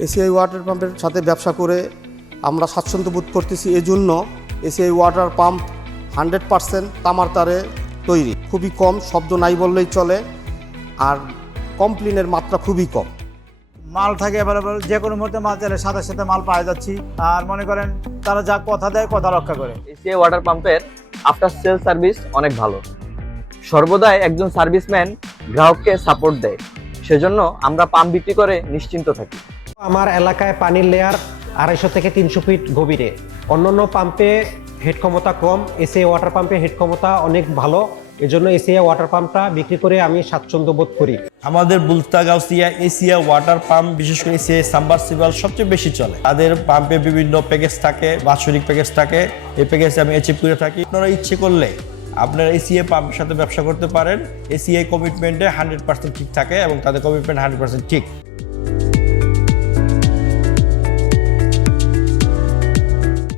ACI water পাম্পের সাথে ব্যবসা করে আমরা স্বাচ্ছন্দ্য বোধ করতেছি এজন্য ACI water pump hundred percent তামার তারে তৈরি। খুবই কম শব্দ নাই বললেই চলে আর কমপ্লেনের মাত্রা খুবই কম। মাল থাকে অ্যাভেলেবল যে কোনো মুহূর্তে মাল চাইলে সাথে সাথে মাল পাওয়া যাচ্ছি। আর মনে করেন তারা যা কথা দেয় কথা রক্ষা করে। এসিআই ওয়াটার পাম্পের আফটার সেল সার্ভিস অনেক ভালো। সর্বদাই একজন সার্ভিসম্যান গ্রাহককে সাপোর্ট দেয়। সেজন্য আমরা পাম্প বিক্রি করে নিশ্চিন্ত থাকি। আমার এলাকায় পানির লেয়ার আড়াইশো থেকে তিনশো ফিট গভীরে। অন্যান্য পাম্পে হেড ক্ষমতা কম এসিআই ওয়াটার পাম্পে হেড ক্ষমতা অনেক ভালো, এজন্য এসিআই ওয়াটার পাম্পটা বিক্রি করে আমি স্বাচ্ছন্দ্য বোধ করি। আমাদের Bulta Gausia Asia water pump বিশেষ করে এশিয়া সাম্বারসিবল সবচেয়ে বেশি চলে। তাদের পাম্পে বিভিন্ন প্যাকেজ থাকে, বাৎসরিক প্যাকেজ থাকে। এই প্যাকেজে আমি অ্যাচিভ করে থাকি। আপনারা ইচ্ছে করলে আপনারা এসিআই পাম্পের সাথে ব্যবসা করতে পারেন। এসিআই কমিটমেন্টে হান্ড্রেড পার্সেন্ট ঠিক থাকে এবং তাদের কমিটমেন্ট হান্ড্রেড পার্সেন্ট ঠিক।